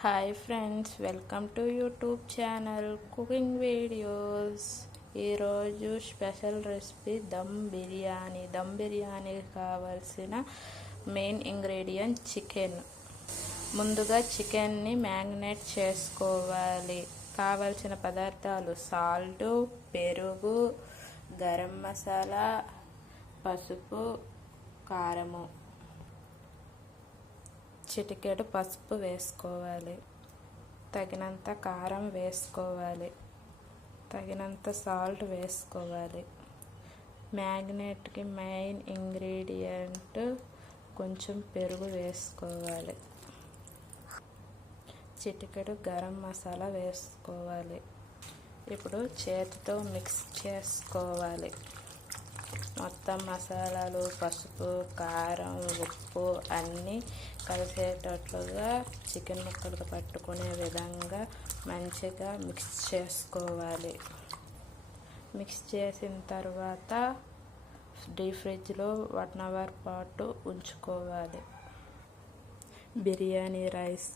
Hi friends, welcome to YouTube channel cooking videos. ఈరోజు special recipe dum biryani. Dum బిర్యానీకి కావాల్సిన main ingredient chicken. ముందుగా చికెన్ని మ్యారినేట్ చేసుకోవాలి. కావలసిన పదార్థాలు సాల్ట్, పెరుగు, గరం మసాలా, పసుపు, కారము. చిటికెడు పసుపు వేసుకోవాలి, తగినంత కారం వేసుకోవాలి, తగినంత సాల్ట్ వేసుకోవాలి. మ్యాగ్నెట్కి మెయిన్ ఇంగ్రీడియంట్ కొంచెం పెరుగు వేసుకోవాలి, చిటికెడు గరం మసాలా వేసుకోవాలి. ఇప్పుడు చేతితో మిక్స్ చేసుకోవాలి. మొత్తం మసాలాలు, పసుపు, కారం, ఉప్పు అన్నీ కలిసేటట్లుగా చికెన్ ముక్కలకు పట్టుకునే విధంగా మంచిగా మిక్స్ చేసుకోవాలి. మిక్స్ చేసిన తర్వాత డీప్ ఫ్రిడ్జ్లో 1 అవర్ పాటు ఉంచుకోవాలి. బిర్యానీ రైస్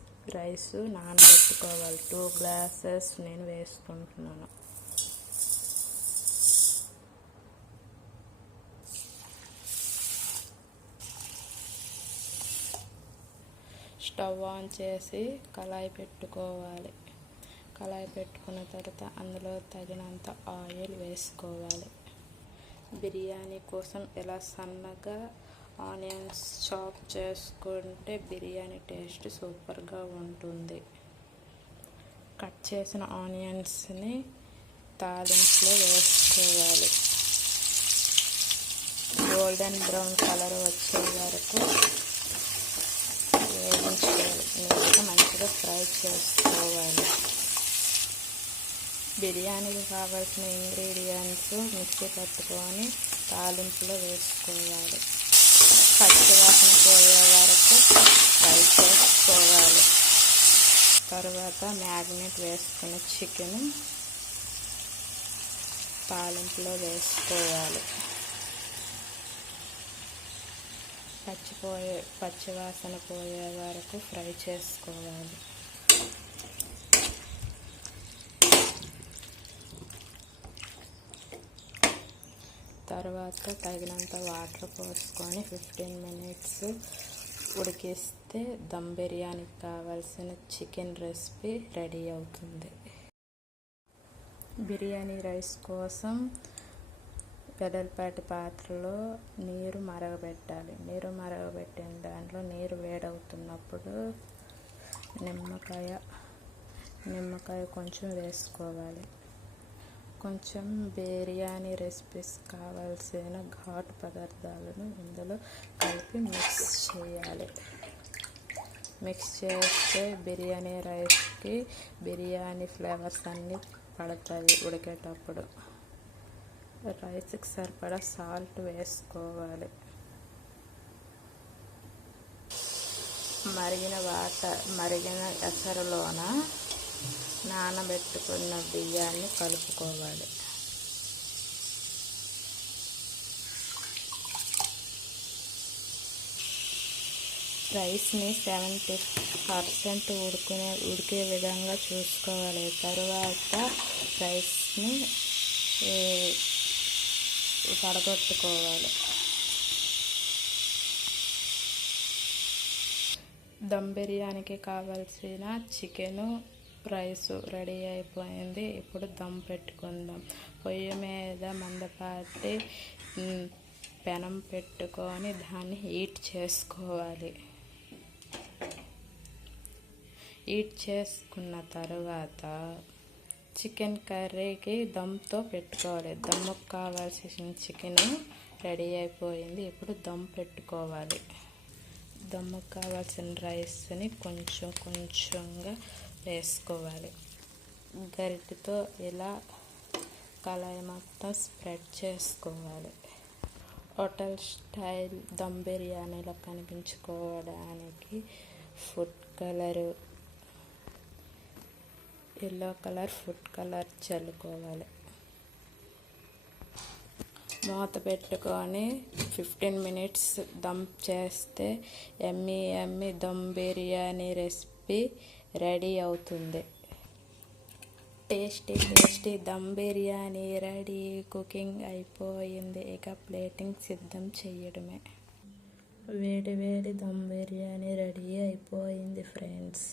నానబెట్టుకోవాలి. 2 గ్లాసెస్ నేను వేసుకుంటున్నాను. స్టవ్ ఆన్ చేసి కళాయి పెట్టుకోవాలి. కళాయి పెట్టుకున్న తర్వాత అందులో తగినంత ఆయిల్ వేసుకోవాలి. బిర్యానీ కోసం ఇలా సన్నగా ఆనియన్స్ చాప్ చేసుకుంటే బిర్యానీ టేస్ట్ సూపర్గా ఉంటుంది. కట్ చేసిన ఆనియన్స్ని తాలింపులో వేసుకోవాలి. గోల్డెన్ బ్రౌన్ కలర్ వచ్చే వరకు వేయించుకోవాలి. మంచిగా ఫ్రై చేసుకోవాలి. బిర్యానీకి కావాల్సిన ఇంగ్రీడియంట్స్ మిక్సీ పట్టుకొని తాలింపులో వేసుకోవాలి. పచ్చివాసన పోయే వరకు ఫ్రై చేసుకోవాలి. తర్వాత మ్యారినేట్ వేసుకున్న చికెన్ తాలింపులో వేసుకోవాలి. పచ్చివాసన పోయే వరకు ఫ్రై చేసుకోవాలి. తర్వాత తగినంత వాటర్ పోసుకొని 15 మినిట్స్ ఉడికిస్తే దమ్ బిర్యానీకి కావాల్సిన చికెన్ రెసిపీ రెడీ అవుతుంది. బిర్యానీ రైస్ కోసం వెడల్పాటి పాత్రలో నీరు మరగబెట్టాలి. నీరు మరగబెట్టిన దాంట్లో నీరు వేడవుతున్నప్పుడు నిమ్మకాయ కొంచెం వేసుకోవాలి. కొంచెం బిర్యానీ రెసిపీస్ కావాల్సిన ఘాటు పదార్థాలను ఇందులో కలిపి మిక్స్ చేయాలి. మిక్స్ చేస్తే బిర్యానీ రైస్కి బిర్యానీ ఫ్లేవర్స్ అన్నీ పడతాయి. ఉడికేటప్పుడు రైస్కి సరిపడా సాల్ట్ వేసుకోవాలి. మరిగిన ఎసరులోన నానబెట్టుకున్న బియ్యాన్ని కలుపుకోవాలి. రైస్ని 70% ఉడికే విధంగా చూసుకోవాలి. తరువాత రైస్ని వడగొట్టుకోవాలి. దమ్ బిర్యానీకి కావాల్సిన చికెను, రైసు రెడీ అయిపోయింది. ఇప్పుడు దమ్ పెట్టుకుందాం. పొయ్యి మీద మందపాటి పెనం పెట్టుకొని దాన్ని హీట్ చేసుకోవాలి. హీట్ చేసుకున్న తర్వాత చికెన్ కర్రీకి దమ్తో పెట్టుకోవాలి. దమ్ముకు కావాల్సిన చికెన్ రెడీ అయిపోయింది. ఇప్పుడు దమ్ పెట్టుకోవాలి. దమ్ముకు కావాల్సిన రైస్ని కొంచెంగా వేసుకోవాలి. గరిటెతో ఇలా కళాయి మొత్తం స్ప్రెడ్ చేసుకోవాలి. హోటల్ స్టైల్ దమ్ బిర్యానీలో కనిపించుకోవడానికి food colour, yellow colour food colour చల్లుకోవాలి. మూత పెట్టుకొని 15 మినిట్స్ దమ్ చేస్తే ఎమ్మీ dum biryani recipe recipe ready అవుతుంది. Tasty dum biryani ready. Cooking అయిపోయింది, ఇక ప్లేటింగ్ సిద్ధం చేయడమే. వేడి దమ్ బిర్యానీ రెడీ అయిపోయింది ఫ్రెండ్స్.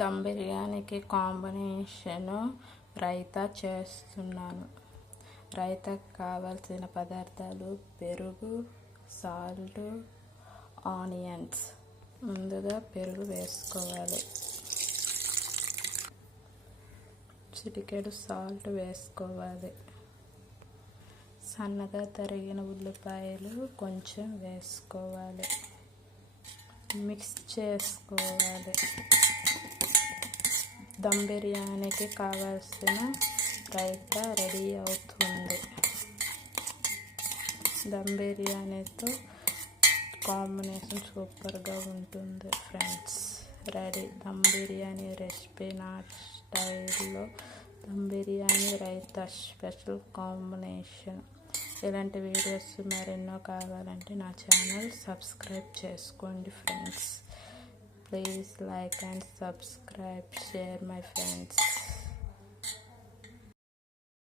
దమ్ బిర్యానీకి కాంబినేషను రైతా చేస్తున్నాను. రైతాకు కావాల్సిన పదార్థాలు పెరుగు, సాల్ట్, ఆనియన్స్. ముందుగా పెరుగు వేసుకోవాలి. చిటికెడు సాల్ట్ వేసుకోవాలి. సన్నగా తరిగిన ఉల్లిపాయలు కొంచెం వేసుకోవాలి. మిక్స్ చేసుకోవాలి. దమ్ బిర్యానీకి కావాల్సిన రైతా రెడీ అవుతుంది. దమ్ బిర్యానీతో కాంబినేషన్ సూపర్గా ఉంటుంది friends. Ready dum biryani recipe. నా స్టైల్లో దమ్ బిర్యానీ రైతా స్పెషల్ కాంబినేషన్. ఇలాంటి వీడియోస్ మరెన్నో కావాలంటే నా ఛానల్ సబ్స్క్రైబ్ చేసుకోండి friends. Please like and subscribe, share my friends.